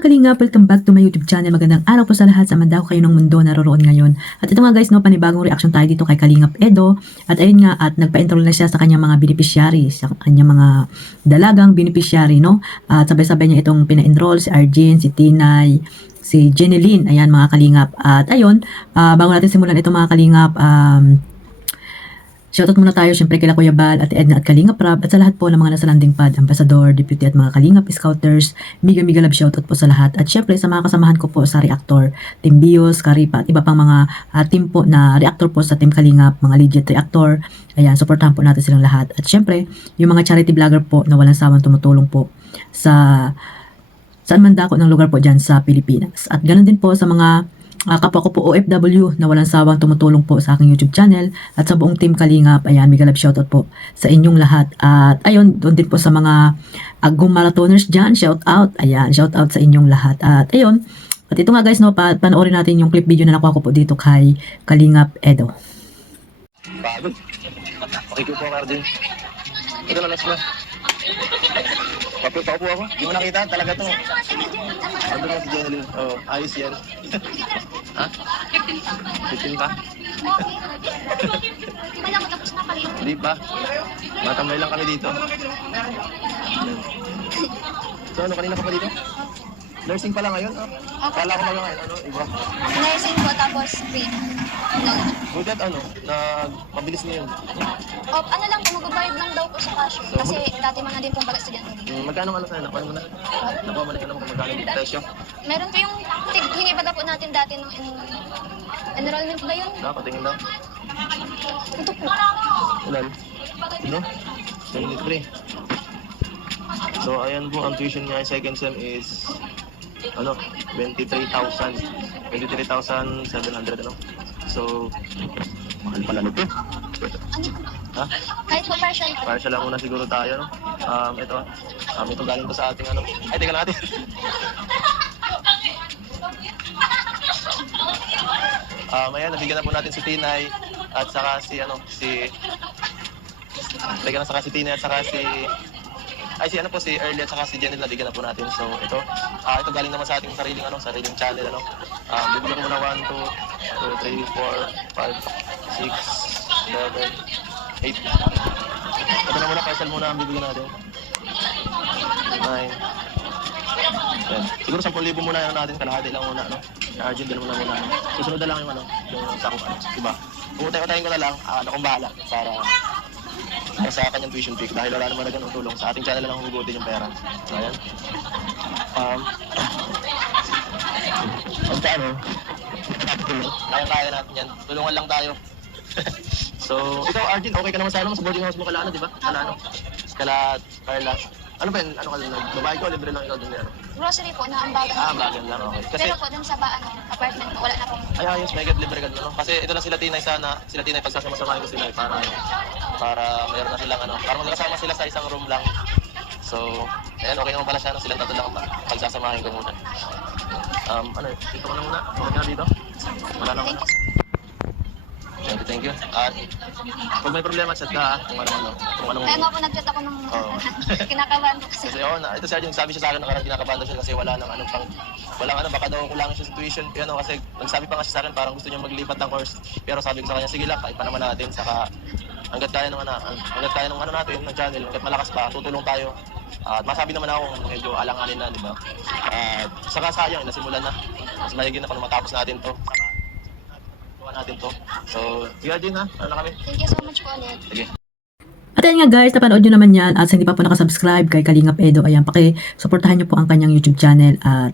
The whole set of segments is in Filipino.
mga kalinga, welcome back to my YouTube channel. Magandang araw po sa lahat sa mandaw kayo ng mundo naroroon ngayon. At ito nga guys, no, panibagong reaction tayo dito kay Kalingap Edo. At ayun nga, at nagpa-enroll na siya sa kanyang mga beneficiary, sa kanyang mga dalagang beneficiary, no? At sabay-sabay niya itong pina-enroll, si Arjin, si Tinay, si Jeneline, ayan mga kalingap. At ayun, bago natin simulan ito mga kalingap, shoutout muna tayo syempre kila Kuya Bal, Ate Edna at Kalingap Rab, at sa lahat po ng mga nasa landing pad, Ambassador, Deputy at mga Kalingap Scouters, mega love shoutout po sa lahat. At syempre sa mga kasamahan ko po sa Reactor, Team Bios, Karipa at iba pang mga team po na reactor po sa Team Kalingap, mga legit reactor. Ayan, supportahan po natin silang lahat. At syempre, yung mga charity vlogger po na walang sawang tumutulong po sa saan man dako ng lugar po dyan sa Pilipinas. At ganoon din po sa mga kapwa ko po OFW na walang sawang tumutulong po sa aking YouTube channel at sa buong Team Kalingap. Ayan, mega love shoutout po sa inyong lahat. At ayun, doon din po sa mga Agum Marathoners dyan, shoutout. Ayan, shoutout sa inyong lahat. At ayun, at ito nga guys, no, panoorin natin yung clip video na nakuha ko po dito kay Kalingap Edo. Pagod. Okay po, Arjun. Ito na, last na. Paupo ako. Di mo nakita, talaga to. Ano na si Jeneline? Oh, ayos yan. Ha? 15 pa? Hindi pa. Matambay lang kami dito. So ano, kanina ka pa dito? Nursing pala ngayon? Kala ko pala ngayon, ano? Iba? Nursing po tapos grade. No. Budat ano, mabilis niyo yun. Ano lang po, mag-vibe lang daw po sa cashier. So, Kasi dati mga din pong pag-estudyante. Magkano ano sa'yo? Nakuha mo na? Nakuha mo na kung magkano yung presyo? Meron po yung hinibaga po natin dati nung enrollment ba yun? Patingin daw. Ito po. Ilan? Ano? 73. So, ayan po, ang tuition niya second sem is, ano, 23,000. 23,700, ano? So, mahal pala nito. Ano po? Ha? Kahit po partial po. Partial lang muna siguro tayo, no? Ito galing to sa ating, ano? Ay, teka natin. Ayan, nabigyan na po natin si Tinay at saka si, saka si Tinay at saka si Early at saka si Jenny, nabigyan na po natin. So, ito galing naman sa ating sariling channel, ano? Bibigyan ko muna 1, 2, 3, 4, 5, 6, 7, 8. Ito na muna, partial muna ang bibigyan natin. 9. Yan. Siguro 10,000 muna yan natin, kalahati lang muna, ano? Arjun, din muna. Susunod na lang yung, yung sakong, diba? Umutay-utayin ko na lang, akong bahala para sa kanyang tuition fee dahil wala naman na ganun tulong. Sa ating channel lang hugutin yung pera. So, ayan. Kaya natin yan. Tulungan lang tayo. So, ikaw Arjun, okay ka naman sa sa boarding house mo kala di ba? Kala Carla. Ano ba yun? Ano ka lang? Babae ko, libre lang ikaw dun yan. Grocery po, naambagan. Bagan lang, okay. Kasi, pero po dun sa apartment po, wala na pong... ay, ayos, may get libre ka dun, no? Kasi ito na sila Tinay sana. Sila Tinay, pagsasama-samahin ko sila para mayroon na silang para magkasama sila sa isang room lang. So, ayan, okay naman pala siya, no? Silang tatlo lang pagsasamahin ko muna. Dito ko na muna. Okay na dito? Wala na muna. Thank you. At pag may problema, chat ka ha. Kung ano. Kaya nga po nag-chat ako nung kinakabahan ko kasi. Kasi ito si Arjun, sabi siya sa akin na kinakabahan daw siya kasi wala nang baka daw kulangan siya sa tuition. Kasi nagsabi pa nga siya sa akin, parang gusto niya maglipat ng course. Pero sabi ko sa kanya, sige lang, kahit pa naman natin, saka hanggat kaya ng natin, ng channel, hanggat malakas pa, tutulong tayo. At masabi naman ako medyo alanganin na, di ba? At saka sayang, nasimulan na. Mas mahigin na kung matapos natin to. So, sige din ha, na kami. Thank you so much po ulit. Sige. At ayan nga guys, napanood nyo naman yan. At sa hindi pa po nakasubscribe kay Kalingap Edo, ayan, paki-suportahan nyo po ang kanyang YouTube channel. At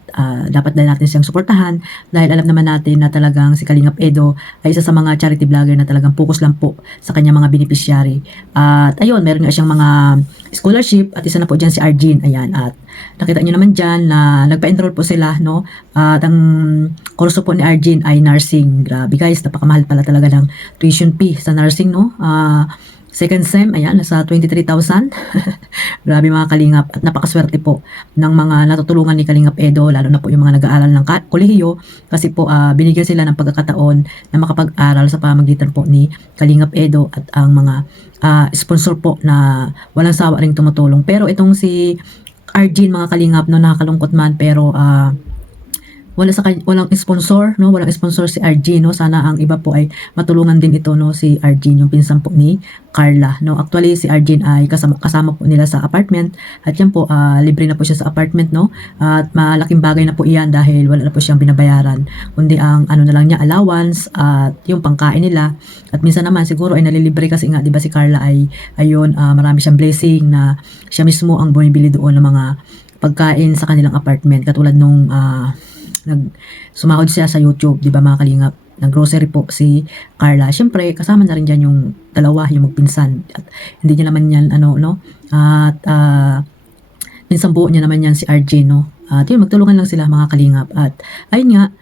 dapat dahil natin siyang suportahan dahil alam naman natin na talagang si Kalingap Edo ay isa sa mga charity vlogger na talagang focus lang po sa kanyang mga beneficiary. At ayun, meron nga siyang mga scholarship at isa na po dyan si Arjin. Ayan, at nakita nyo naman dyan na nagpa-enroll po sila, no? At ang kurso po ni Arjin ay nursing. Grabe guys, napakamahal pala talaga ng tuition fee sa nursing, no? Second sem, ayan, nasa 23,000. Grabe mga kalingap. At napakaswerte po ng mga natutulungan ni Kalingap Edo, lalo na po yung mga nag-aaral ng kolehiyo. Kasi po, binigyan sila ng pagkakataon na makapag-aral sa pamamagitan po ni Kalingap Edo at ang mga sponsor po na walang sawa ring tumutulong. Pero itong si Arjin mga kalingap, no, nakakalungkot man pero walang sponsor, no, walang sponsor si Arjin, no. Sana ang iba po ay matulungan din ito, no, si Arjin, yung pinsan po ni Carla, no. Actually si Arjin ay kasama po nila sa apartment at yan po libre na po siya sa apartment, no. At malaking bagay na po iyan dahil wala na po siyang binabayaran kundi ang ano na lang niya, allowance at yung pangkain nila. At minsan naman siguro ay nalilibre kasi nga 'di ba si Carla ay ayun, marami siyang blessing na siya mismo ang bumibili doon ng mga pagkain sa kanilang apartment, katulad nung sumahod siya sa YouTube, 'di ba mga kalingap? Nag-grocery po si Carla. Siyempre, kasama na rin diyan yung dalawa, yung magpinsan. At hindi niya naman yan ano, no? At minsan buo niya naman yan si RJ, no? At yun, magtulungan lang sila mga kalingap. At ayun nga,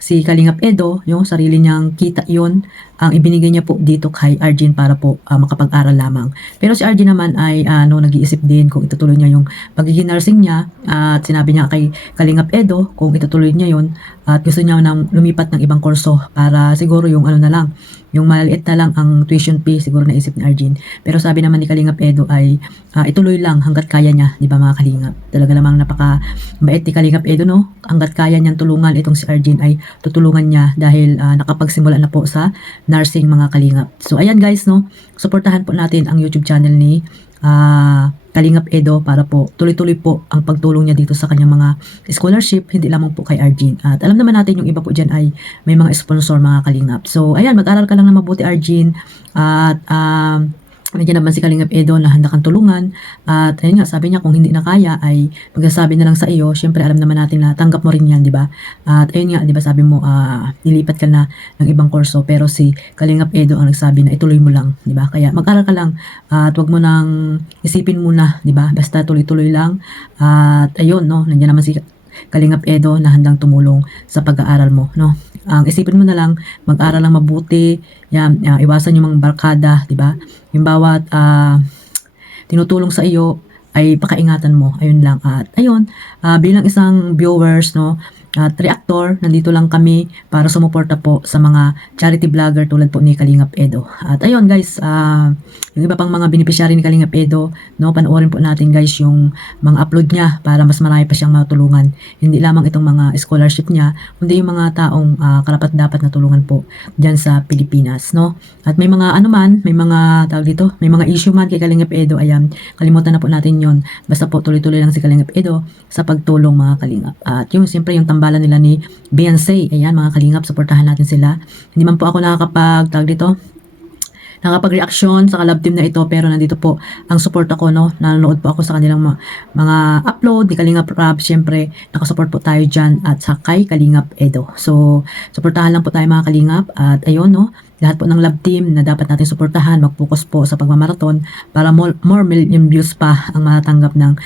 si Kalingap Edo, yung sarili niyang kita yun, ang ibinigay niya po dito kay Arjin para po makapag-aral lamang. Pero si Arjin naman ay nag-iisip din kung itutuloy niya yung pagiging nursing niya, at sinabi niya kay Kalingap Edo kung itutuloy niya yun at gusto niya nang lumipat ng ibang kurso para siguro yung ano na lang, yung maliit na lang ang tuition fee, siguro naisip ni Arjin. Pero sabi naman ni Kalingap Edo ay ituloy lang hanggat kaya niya, di ba mga kalingap? Talaga namang napaka-bait ni Kalingap Edo, no? Hanggat kaya niyang tulungan itong si Arjin ay tutulungan niya dahil nakapagsimula na po sa nursing mga kalingap. So ayan guys, no? Suportahan po natin ang YouTube channel ni Kalingap Edo para po tuloy-tuloy po ang pagtulong niya dito sa kanyang mga scholarship, hindi lamang po kay Arjin. At alam naman natin yung iba po dyan ay may mga sponsor mga kalingap. So ayan, mag-aral ka lang na mabuti Arjin, at nandiyan naman si Kalingap Edo na handa kang tulungan. At ayun nga, sabi niya kung hindi na kaya ay magsasabi na lang sa iyo. Syempre alam naman natin na tanggap mo rin yan, di ba? At ayun nga, di ba sabi mo nilipat ka na ng ibang kurso, pero si Kalingap Edo ang nagsabi na ituloy mo lang, di ba? Kaya mag-aral ka lang at wag mo nang isipin muna, di ba? Basta tuloy-tuloy lang. At ayun, no, nandiyan naman si Kalingap Edo na handang tumulong sa pag-aaral mo, no? Ang isipin mo na lang, mag-aral lang mabuti, yan, iwasan yung mga barkada, di ba? Yung bawat tinutulong sa iyo ay pakaingatan mo, ayun lang. At ayun, bilang isang viewers, no, at reactor, nandito lang kami para sumuporta po sa mga charity vlogger tulad po ni Kalingap Edo. At ayun guys, yung iba pang mga beneficiary ni Kalingap Edo, no, panoorin po natin guys yung mga upload niya para mas marami pa siyang matulungan. Hindi lamang itong mga scholarship niya, kundi yung mga taong karapat-dapat na tulungan po dyan sa Pilipinas, no. At may mga ano man, may mga tawag dito, may mga issue man kay Kalingap Edo, ayan, kalimutan na po natin yon. Basta po tuloy-tuloy lang si Kalingap Edo sa pagtulong mga kalingap. At yung siyempre yung tambalan nila ni Beyonce, ayan mga kalingap, suportahan natin sila. Hindi man po ako nakakapag-reaction sa collab team na ito, pero nandito po ang support ako, no. Nanonood po ako sa kanilang mga upload ni Kalingap Rob. Siyempre, nakasupport po tayo dyan at sa kay Kalingap Edo. So, suportahan lang po tayo mga kalingap. At ayun, no, lahat po ng love team na dapat natin suportahan, mag-focus po sa pagmamarathon para more million views pa ang matatanggap ng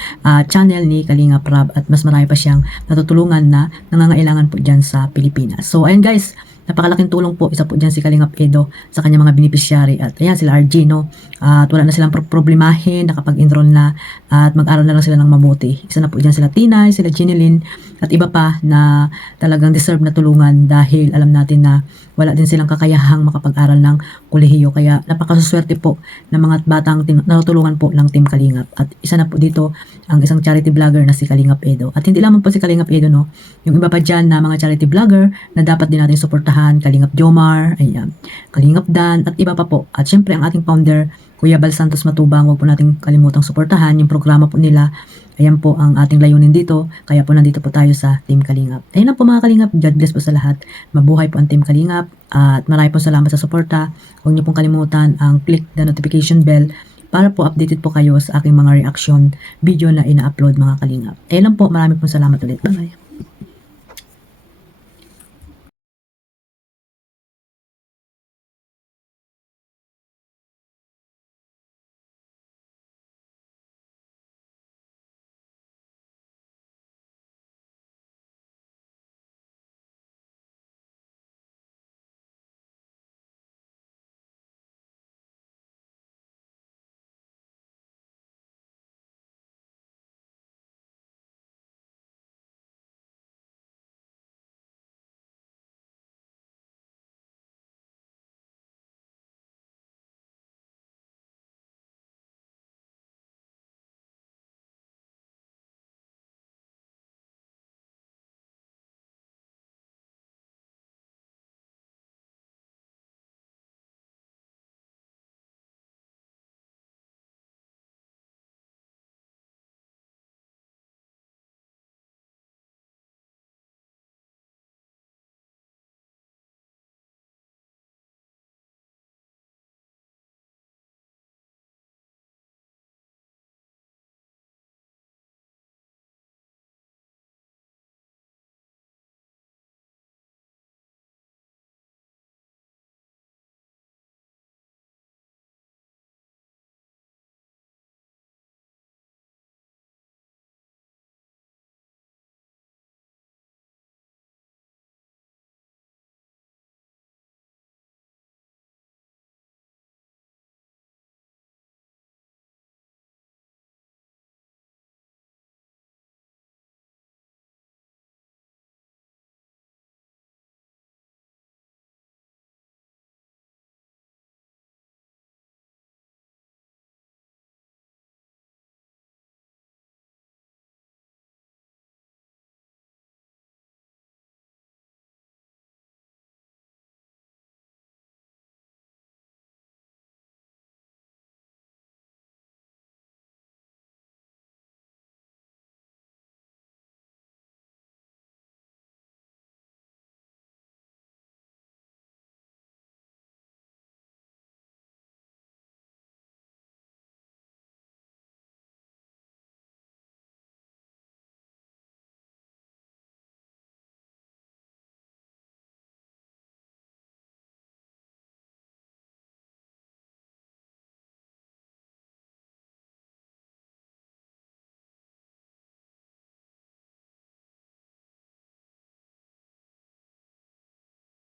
channel ni Kalingap Rob at mas marami pa siyang natutulungan na nangangailangan po dyan sa Pilipinas. So, ayun guys, napakalaking tulong po, isa po dyan si Kalingap Edo sa kanyang mga beneficiary. At ayan, sila RG, no? At wala na silang problemahin, nakapag-enroll na at mag-aral na lang sila ng mabuti. Isa na po dyan sila Tinay, sila Ginilyn, at iba pa na talagang deserve na tulungan dahil alam natin na wala din silang kakayahang makapag-aral ng kolehiyo. Kaya napakaswerte po ng mga batang natutulungan po ng Team Kalingap. At isa na po dito ang isang charity vlogger na si Kalingap Edo. At hindi lamang po si Kalingap Edo, no? Yung iba pa dyan na mga charity vlogger na dapat din natin suportahan, Kalingap Jomar, ayan, Kalingap Dan, at iba pa po. At syempre ang ating founder, Kuya Bal Santos Matubang, huwag po natin kalimutang suportahan yung programa po nila. Ayan po ang ating layunin dito, kaya po nandito po tayo sa Team Kalingap. Ayun lang po mga Kalingap, God bless po sa lahat. Mabuhay po ang Team Kalingap at marami po salamat sa suporta. Huwag niyo pong kalimutan ang click the notification bell para po updated po kayo sa aking mga reaction video na ina-upload mga Kalingap. Ayun lang po, marami pong salamat ulit. Bye-bye.